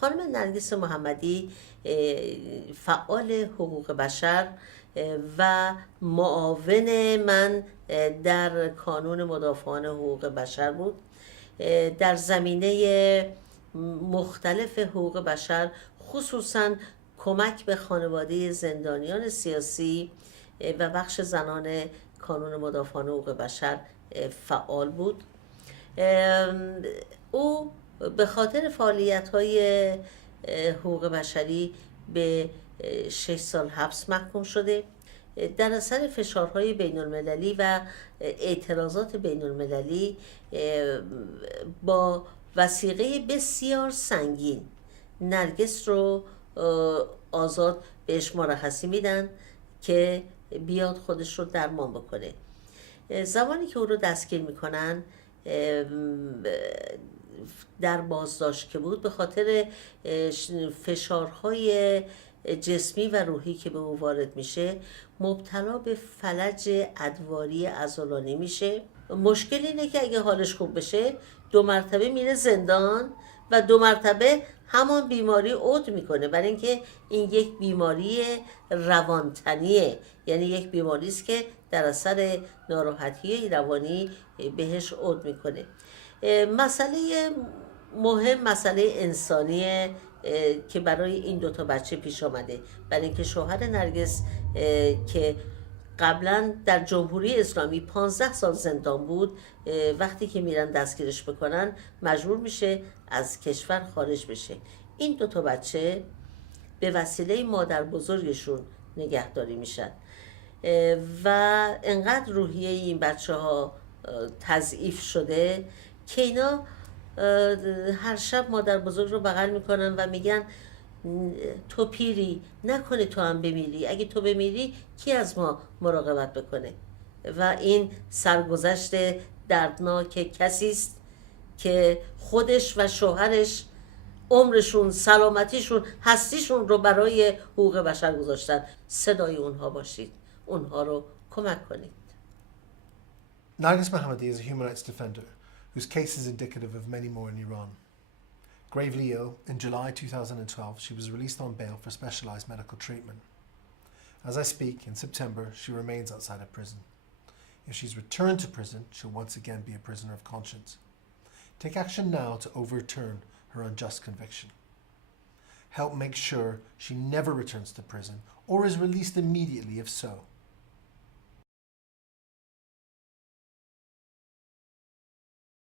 خانم نرگس محمدی فعال حقوق بشر و معاون من در کانون مدافعان حقوق بشر بود. در زمینه مختلف حقوق بشر، خصوصا کمک به خانواده زندانیان سیاسی و بخش زنان کانون مدافعان حقوق بشر فعال بود. او به خاطر فعالیت‌های حقوق بشری به 6 سال حبس محکوم شده. در اثر فشارهای بین المللی و اعتراضات بین المللی با وثیقه بسیار سنگین نرگس رو آزاد بهش مرخصی میدن که بیاد خودش رو درمان بکنه. زمانی که او رو دستگیر میکنن در بازداشت که بود، به خاطر فشارهای جسمی و روحی که به او وارد میشه مبتلا به فلج ادواری عضلانی میشه. مشکل اینه که اگه حالش خوب بشه 2 مرتبه میره زندان و 2 مرتبه همان بیماری عود میکنه، برای اینکه این یک بیماری روانتنیه، یعنی یک بیماری است که در اثر ناراحتی روانی بهش عود میکنه. مسئله مهم مسئله انسانیه که برای این 2 بچه پیش آمده، برای اینکه شوهر نرگس که قبلا در جمهوری اسلامی 15 سال زندان بود، وقتی که میرن دستگیرش بکنن مجبور میشه از کشور خارج بشه. این 2 بچه به وسیله مادر بزرگشون نگهداری میشن و انقدر روحیه این بچه ها تضعیف شده که اینا هر شب مادر بزرگ رو بغل میکنن و میگن تو پیری، نکنه تو هم بمیری، اگه تو بمیری کی از ما مراقبت بکنه؟ و این سرگذشت دردناک کسی است که خودش و شوهرش عمرشون، سلامتیشون، هستیشون رو برای حقوق بشر گذاشتن. صدای اونها باشید، اونها رو کمک کنید. Nargis Mohammadi is a human rights defender whose case is indicative of many more in Iran. Gravely ill, in July 2012, she was released on bail for specialized medical treatment. As I speak, in September, she remains outside of prison. If she's returned to prison, she'll once again be a prisoner of conscience. Take action now to overturn her unjust conviction. Help make sure she never returns to prison or is released immediately if so.